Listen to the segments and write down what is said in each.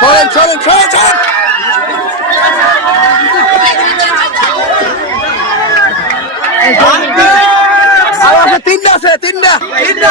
চলেন চলেন চলেন চলেন তিনটা আছে তিনটা তিনটা।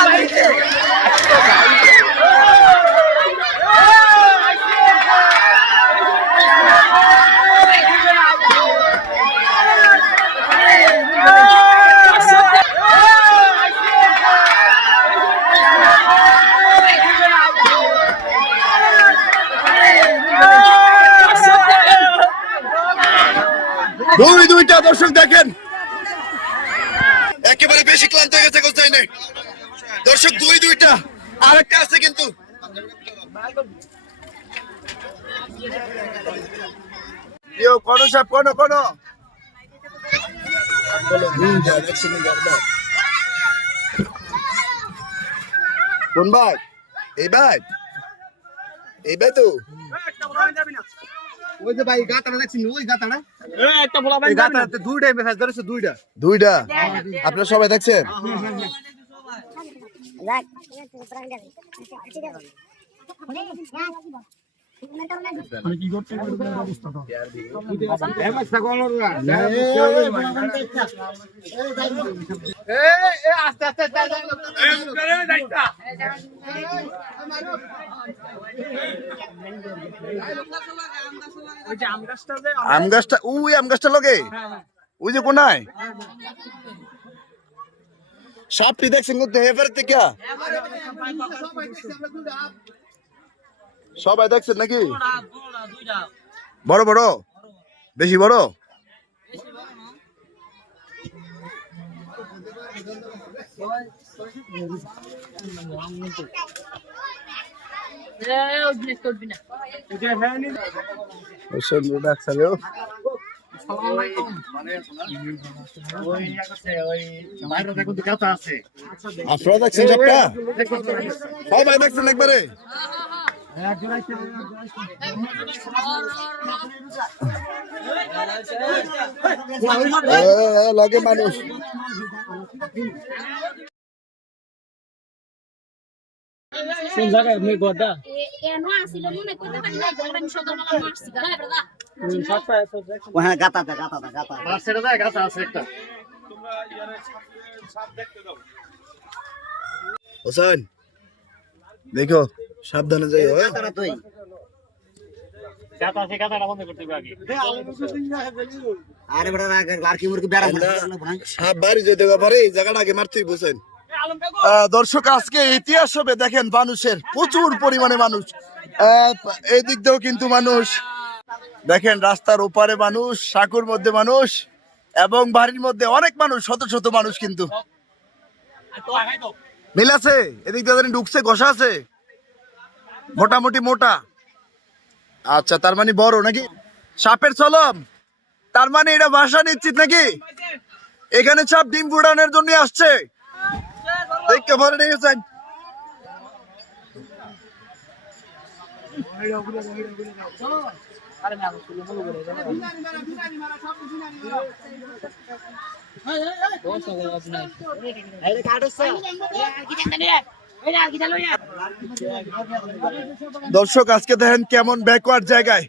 দুই দর্শক, দেখেন। একেবারে বেশি ক্লান্ত হয়ে গেছে কোথায় নেই। দর্শক, দুই দুইটা। আরেকটা আছে কিন্তু। কোন কোন? কোন ভাই? এই ভাই? এই ভাই তো? ওই যে ভাই গাতাটা দেখছেন ওই গাতাটা এই গাতাটাতে দুইটাই মেসাজ ধরেছে দুইটা। দুইটা? আপনারা সবাই দেখছেন? আম গাছটা ওই আম গাছটা লগে? ওই যে কোনায়? সাপটি দেখছেন কিন্তু এবার থেকে সবাই দেখছেন নাকি বড় বড় বেশি বড় দেখছেন সাপটা সবাই দেখছেন একবারে লগে মানুষ। কোন জায়গায়? আপনি গড্ডা কেন আসিল মনে করতে পারি না গরম সদর মালা মারছি গায়ে দাদা সাতটা আছে হ্যাঁ গাতাটা গাতাটা গাতা সেটা যায় গাছ আছে একটা। হোসেন দেখো। সাবধানে যাই হ্যাঁ? আরে মুরগি বেড়া সাপ বাড়ি যেতে পারে এই জায়গাটা আগে মারতেই দর্শক আজকে ইতিহাস হবে দেখেন মানুষের প্রচুর পরিমাণে মানুষ। আহ, এই দিক দিয়েও কিন্তু মানুষ। দেখেন রাস্তার ওপারে মানুষ সাকুর মধ্যে মানুষ এবং বাড়ির মধ্যে অনেক মানুষ শত শত মানুষ কিন্তু। মিল আছে? এদিক দিয়ে ঢুকছে ঘষা আছে? মোটামুটি মোটা। আচ্ছা তার মানে বড় নাকি? সাপের চলম। তার মানে এটা ভাষা নিশ্চিত নাকি? এখানে সাপ ডিম ফুটানোর জন্য আসছে। দেখতে পারে নিয়েছেন দর্শক, আজকে দেখেন কেমন ব্যাকওয়ার্ড জায়গায়।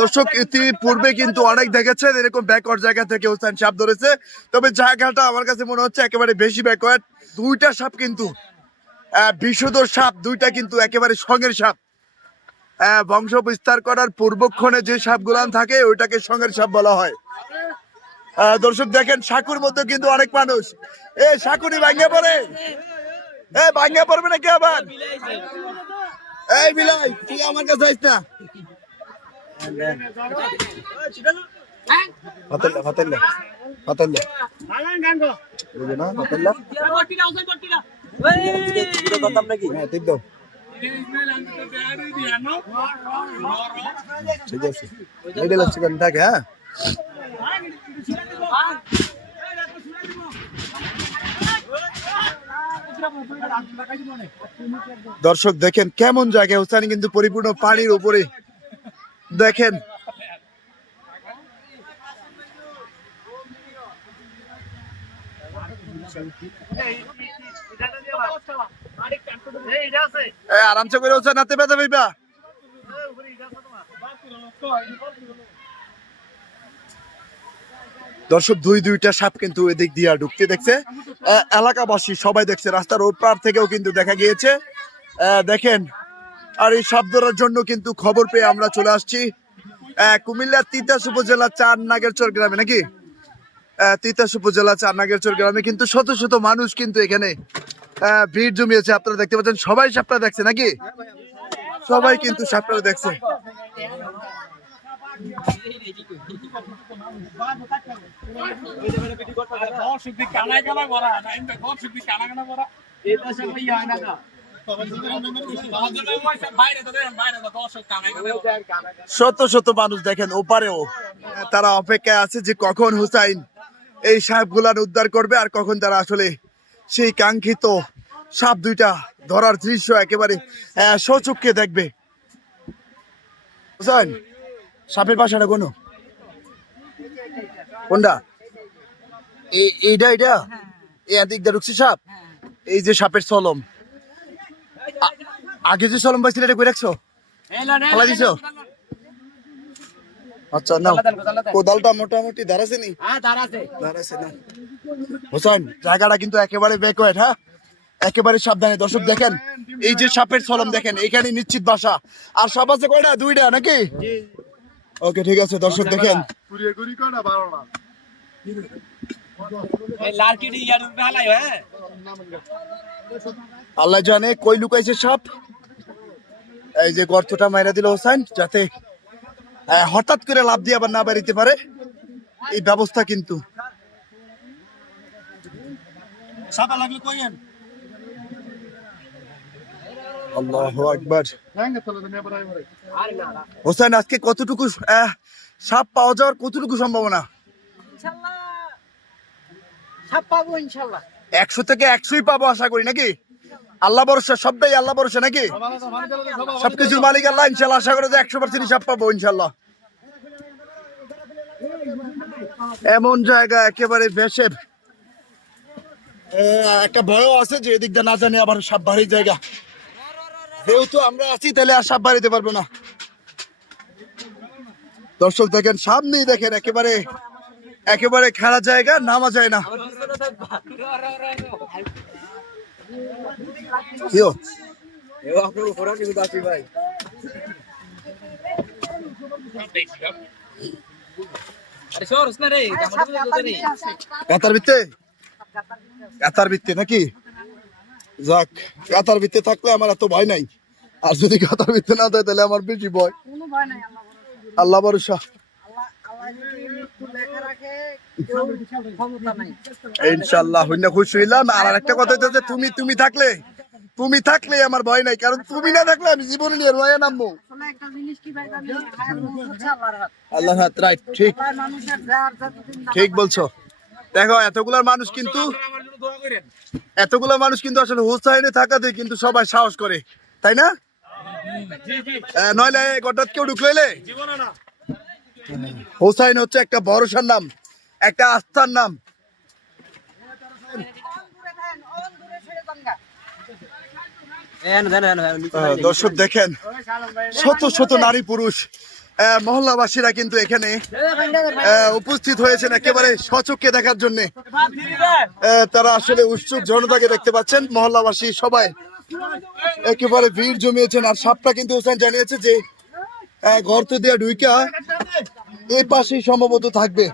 দর্শক, ইতিপূর্বে কিন্তু অনেক দেখেছেন, এরকম ব্যাকওয়ার্ড জায়গা থেকে হোসেন সাপ ধরেছে। তবে জায়গাটা আমার কাছে মনে হচ্ছে একেবারে বেশি ব্যাকওয়ার্ড দুইটা সাপ কিন্তু বিষধর সাপ, দুইটা কিন্তু একেবারে সঙ্গের সাপ। বংশ বিস্তার করার পূর্বক্ষণে যে সাপ গুলান থাকে, ওইটাকে সঙ্গের সাপ বলা হয়। দর্শক দেখেন, সাকুর মধ্যে কিন্তু অনেক মানুষ। এ সাকুরি ভাঙ্গে পড়ে। এ ভাঙ্গে পড়বে নাকি আবার? এই বিলাই, তুই আমার কাছে আইস না। ফাতেল্লা হ্যাঁ। দর্শক, দেখেন কেমন জায়গায় হোসেন কিন্তু পরিপূর্ণ পানির উপরে। দেখেন। আরামসে করে হোসেন হাতে ব্যথা পাইবা। দর্শক, দুই দুইটা সাপ কিন্তু এদিক দিয়ে ঢুকতে দেখছে। এলাকাবাসী সবাই দেখছে, রাস্তার ওর পার থেকেও কিন্তু দেখা গিয়েছে। দেখেন, আর এই সাপ ধরার জন্য কিন্তু খবর পেয়ে আমরা চলে আসছি। কুমিল্লার তিতাস উপজেলা চার নাগেরচর গ্রামে, নাকি? তিতাস উপজেলা চার নাগেরচর গ্রামে কিন্তু শত শত মানুষ কিন্তু এখানে ভিড় জমিয়েছে। আপনারা দেখতে পাচ্ছেন, সবাই সাপটা দেখছে, নাকি? সবাই কিন্তু সাপটা দেখছে। শত শত মানুষ দেখেন ওপারেও তারা অপেক্ষায় আছে যে কখন হুসাইন এই সাপগুলার উদ্ধার করবে আর কখন তারা আসলে সেই কাঙ্ক্ষিত সাপ দুইটা ধরার দৃশ্য একেবারে সচক্ষে দেখবে। হুসাইন, সাপের বাসাটা কোনো? কোনটা? এইটা এইটা এই দিয়ে ঢুকছে সাপ? এই যে সাপের সলম আগে যে সলম পাইছিল এটা কই রাখছো? দিছো? আচ্ছা না কোদালটা মোটামুটি দাঁড়াছে নি? দাঁড়াছে না হোসেন জায়গাটা কিন্তু একেবারে ব্যাকওয়ার্ড হ্যাঁ? একেবারে সাবধানে। দর্শক দেখেন এই যে সাপের সলম দেখেন এখানে নিশ্চিত বাসা। আর সাপ আছে কয়টা? দুইটা নাকি? ওকে ঠিক আছে দর্শক দেখেন। আল্লাহ জানে কই লুকাইছে সাপ। এই যে গর্তটা মাইরা দিল হোসেন যাতে হঠাৎ করে লাভ দিয়ে আবার না বেরিতে পারে। এই ব্যবস্থা কিন্তু। সাদা লাগলে কইেন হোসেন, আজকে কতটুকু সাপ পাওয়া যাওয়ার কতটুকু সম্ভাবনা? একশো থেকে একশোই পাবো আশা করি, নাকি? আল্লাহ সবটাই আল্লাহ নাকি? সবকিছুর মালিক আল্লাহ ইনশাল্লাহ আশা করে যে একশো পার্সেন্ট সাপ পাবো ইনশাল্লাহ এমন জায়গা একেবারে বেশে একটা ভয়ও আছে যে এদিকটা না জানি আবার সাপ বাড়ির জায়গা। যেহেতু আমরা আছি তাহলে আর সাপ বাড়িতে পারব না। দর্শক দেখেন সামনেই দেখেন একেবারে একেবারে খেলা জায়গা নামা যায় না। কাতার ভিত্তে কাতার ভিত্তে নাকি? যাক কাতার ভিত্তে থাকলে আমার এত ভয় নাই। আর যদি কাতার ভিত্তে না দেয় তাহলে আমার বেশি ভয়। আল্লাহ ভরসা। ইনশাল্লাহ হইনা খুশি হইলাম। আর আরেকটা কথা হচ্ছে তুমি তুমি থাকলে তুমি থাকলে আমার ভয় নাই। কারণ তুমি না থাকলে আমি জীবনে নিয়ে রয়ে নামবো। একটা আল্লাহ রাইট ঠিক। ঠিক বলছো। দেখো এতগুলা মানুষ কিন্তু এতগুলা মানুষ কিন্তু আসলে হুসাইনে থাকাতে কিন্তু সবাই সাহস করে তাই না? নইলে হঠাৎ কেউ ঢুকলে হুসাইন হচ্ছে একটা ভরসার নাম একটা আস্থার নাম। দর্শক দেখেন শত শত নারী পুরুষ মহল্লাবাসীরা কিন্তু এখানে আহ, উপস্থিত হয়েছেন একেবারে সচক্ষে দেখার জন্য। তারা আসলে উৎসুক জনতাকে দেখতে পাচ্ছেন মহল্লাবাসী সবাই একেবারে ভিড় জমিয়েছেন। আর সাপটা কিন্তু হোসেন জানিয়েছে যে গর্ত দিয়ে ঢুইকা এই পাশেই সম্ভবত থাকবে।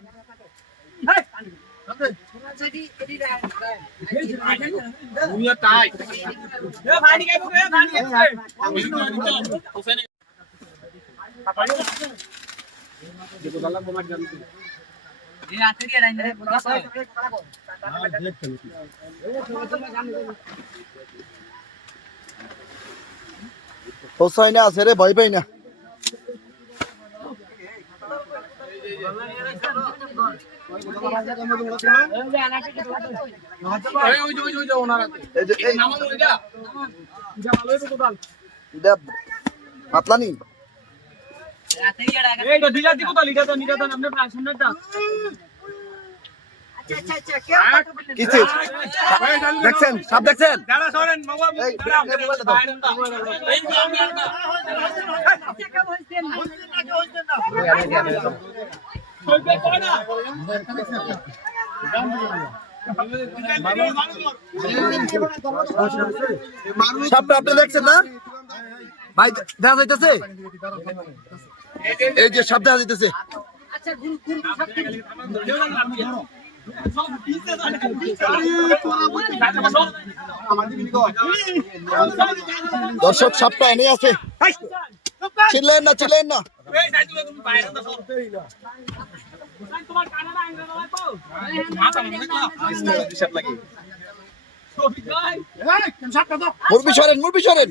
হোসাইনে আছে রে ভয় পাই না। এই যে এই এটা পাতলা নি কেউ কথা বললেন না। কিছু দেখছেন? সাপ দেখছেন। সাপটা আপনি দেখছেন না? ভাই, দেখা যাইতেছে? এই যে সাপ দেখা যাইতেছে আচ্ছা গুরু গুরু সব ঠিক। দর্শক সাপটা এনে আছে চিনলেন না চিনলেন না মুরবি সরেন মুরবি সরেন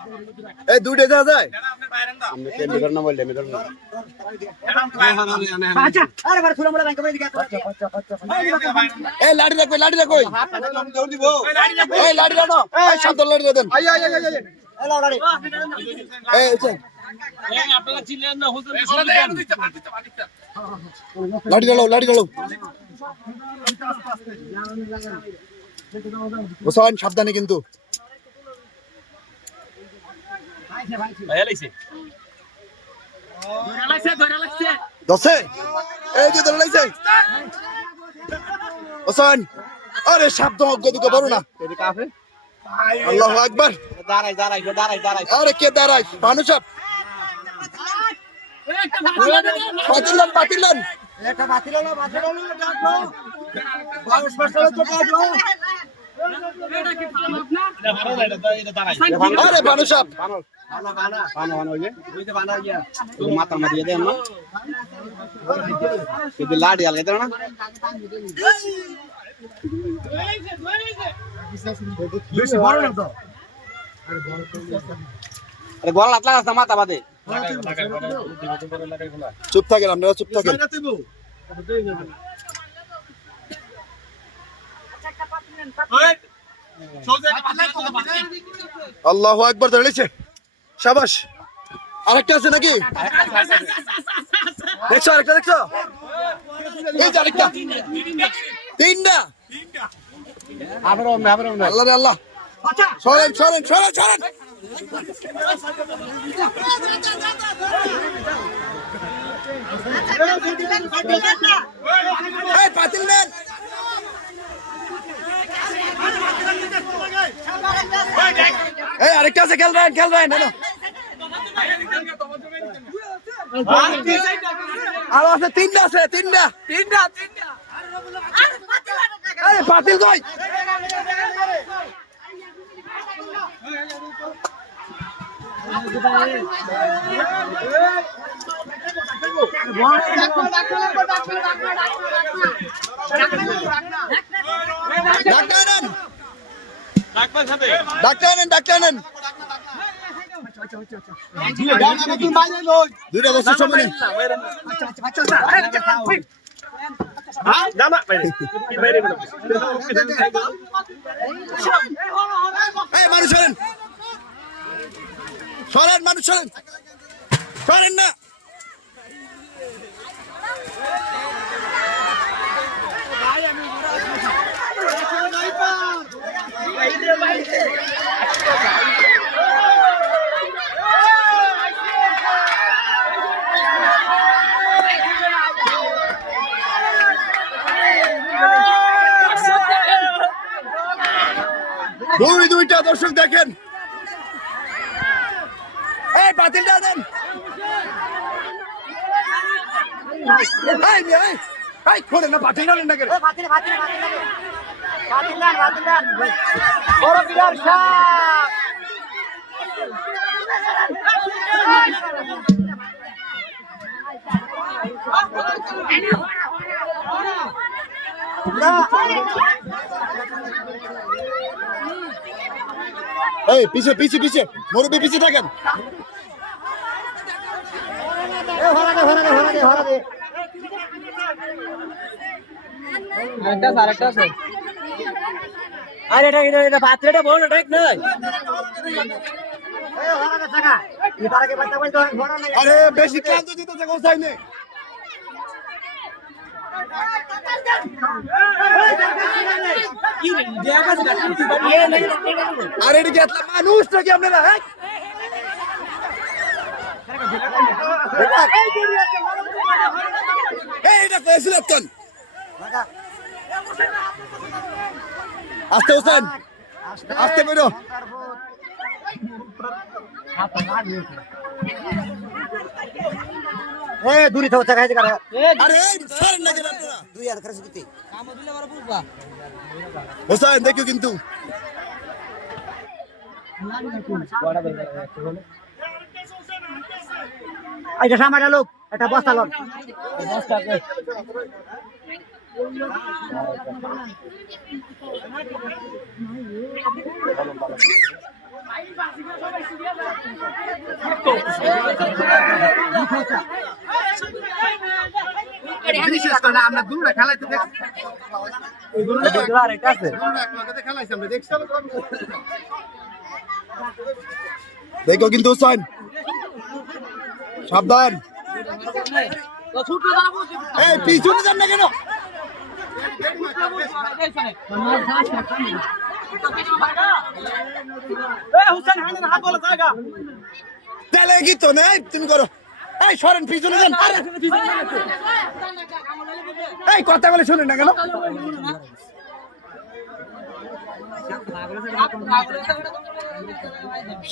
এই দুইটা যায়? আচ্ছা এই লাঠি রাখবে এই রাখো দেন। হোসেন সাবধানে কিন্তু। দশে এই যে ধরে লাগছে। হোসেন আরে সাবধান অজ্ঞ দুঃখ বড় না। আল্লাহ আকবার। দাঁড়াই দাঁড়াই দাঁড়াই দাঁড়াই আরে কে দাঁড়ায়? মানুষ পাতিলেন পাতিলেন বাতিল হলো ডাকলো বারোশ পাঁচশো তো। ডাকলো আরে মানুষ সাপ বানো বানো বানো ওই যে ওই যে বানা গিয়া তুমি মাথা মারিয়ে দেন না যদি লাড়ি আলগে দেন না না আরে গলা আতলা রাস্তা মাথা বাদে চুপ থাকেন আপনারা চুপ থাকেন আচ্ছা একটা পাতিলেন পাতিলেন আল্লাহ আকবার ধরেছে সাবাস। আরেকটা আছে নাকি? দেখছ, আরেকটা দেখছ? এই যে আরেকটা। তিনটা। আল্লাহ নেন এই আরেকটা আছে, খেল রাখেন খেল না আছে, তিনটা আছে, তিনটা তিনটা। আরে পাতিল কই? ডাক্তার ডাক্তার ডাক্তার দুইটা বছর সময় মানুষ সরেন সরেন মানুষ সরেন সরেন না দুই দুইটা দর্শক দেখেন। এই বাতিলটা দেন। এই মেয়ে, এই, এই খোলেন না বাতিলটা নেন না বড় বিরাট সাপ। এই পিছে পিছে পিছে। মুরব্বী পিছে থাকেন। আরে এটা এটা এটা পাত্রটা বড় ঠিক নয় আরে বেশি ক্লান্ত জিতেছে গোসাইনে আরে হ্যাঁ? এটা কয়েছিল তন আস্তে হোসেন আস্তে বেরো এ দূরি থাকো চাকা চাকা আরে। স্যার না কেন আপনারা? দুই আর করে দিতে হোসেন দেখো কিন্তু। এটা সামাটা লোক একটা বস্তা লোক। বিশেষ করে আমরা দূরে খেলাইতে দেখছি। দেখো কিন্তু হোসেন। সাবধান। এই পিছনে যান না কেন? তাহলে কি তো নাই তুমি করো। এই সরেন পিছনে যান। এই কথা বলে শুনেন না কেন?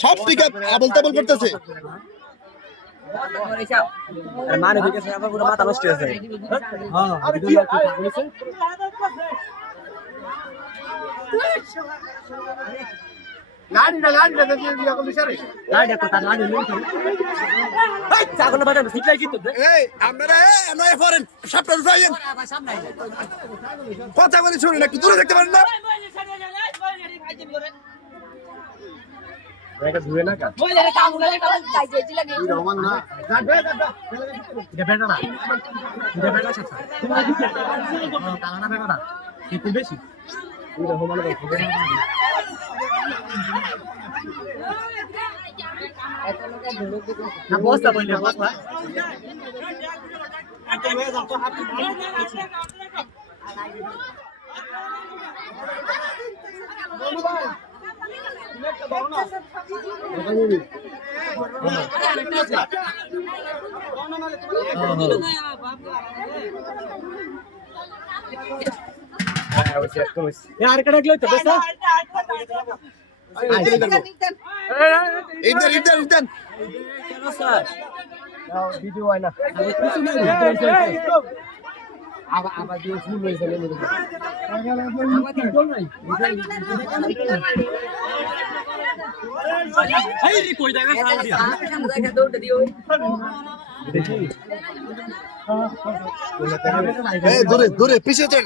সব ঠিক আবল তাবল করতেছে। মানে ঠিক আছে আমার পুরো মাথা নষ্ট হয়েছে করলি সারে লাইট একটা এই বাটা সিটলাই জিত এই আপনারা এই নয় ফরেন সবটা উঠাইয়েন কথা বলে শুনেন একটু দূরে দেখতে পারেন না? এটা না কা রহমান না। এটা বেটা না। এটা বেটা আছে তালা না বেটা না। একটু বেশি। ना बॉस था बोलिए बॉस था ಯಾರ ಕಡೆ ಆಗ್ಲೋಯ್ತು ಬಸ್ ইদার ইদার ইদার ভিডিও হয় না। আবার আবার দিয়ে ফুল হয়েছে দূরে দূরে পিছিয়ে যান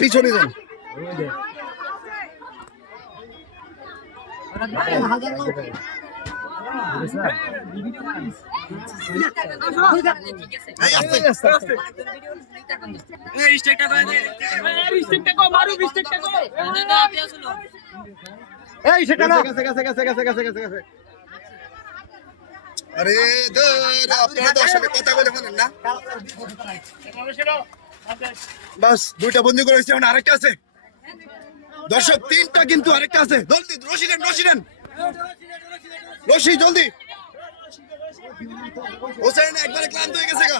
পিছনে যান। সেটা না গেছে গেছে গেছে গেছে গেছে গেছে গেছে আরে আপনারা আসলে কথা বলে না। বাস, দুইটা বন্দি করে হয়েছে, এখন আরেকটা আছে। দর্শক, তিনটা কিন্তু আরেকটা আছে। জলদি, রশি নেন রশি নেন রশি, জলদি। হোসেন, একবারে ক্লান্ত হয়ে গেছে গা।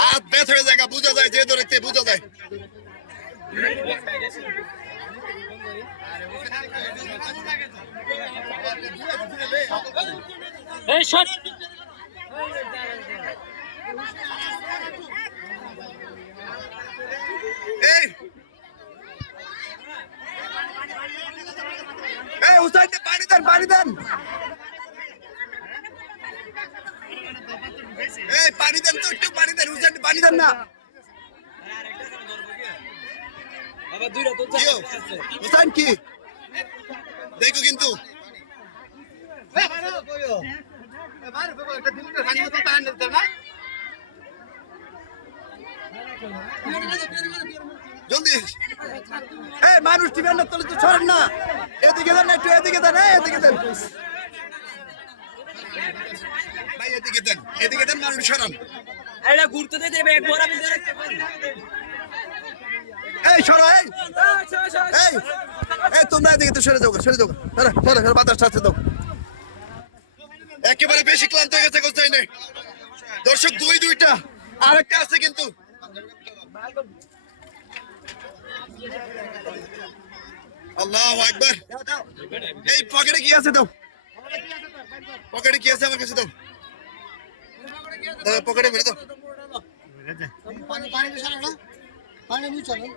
হাত ব্যথ হয়ে যায় বোঝা যায়, যে ধরেতে বোঝা যায়। এই শট এই। এই হুসাইন পানি দেন পানি দেন। এই পানি দেন তো একটু পানি দেন হুসাইন পানি দেন না। হোসেন কি দেখো কিন্তু। এ মারো কইও এ মারো বাবা এটা দুইটা খানি মতো টান দিতে না? জলদি। এই মানুষ টিভি না তোলে তো ছড়েন না। এদিকে দেন একটু এদিকে দেন এই এদিকে দেন। ভাই এদিকে দেন এদিকে দেন মানুষ সরান। এটা ঘুরতে দেবে বিন্দু রাখতে পারি। এই সরো এই। এই এই তোমরা এদিকে তো সরে যাও সরে যাও সরে সরে সরে বাতাস আছে দাও একেবারে বেশি ক্লান্ত হয়ে গেছে কোথায় নেই দর্শক দুই দুইটা। আরেকটা আছে কিন্তু। আল্লাহ একবার এই পকেটে কি আছে দাও? পকেটে কি আছে আমার কাছে দাও, পকেটে মেরে দাও। পানি পানি মিশালো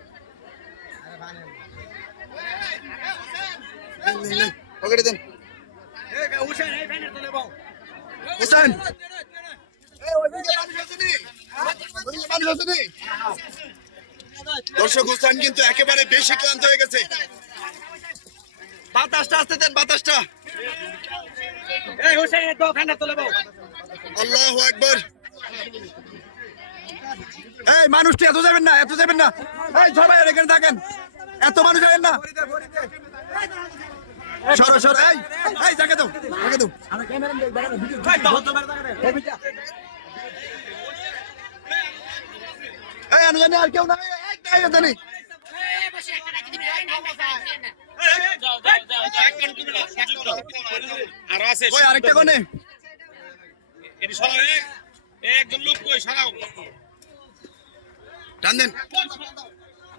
পকেটে দেন হোসেন? দর্শক হোসেন কিন্তু একেবারে বেশি ক্লান্ত হয়ে গেছে। বাতাসটা আসতে দেন বাতাসটা। আল্লাহ একবার এই মানুষটি এত যাবেন না এত যাবেন না। এই সবাই এখানে থাকেন। এত মানুষ যাবেন না। সরো এই এই জায়গা দাও জায়গা দাও। এই আমি জানি আর কেউ নাই জানি। কোনে সরাও টান দেন।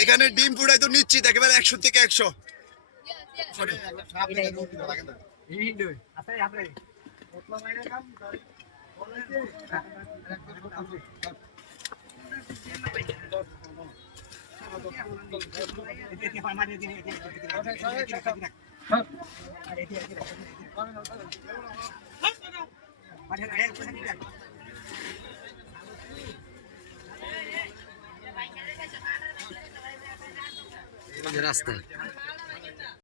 এখানে ডিম পুড়াই তো নিশ্চিত একেবারে একশো থেকে একশো। রাস্তা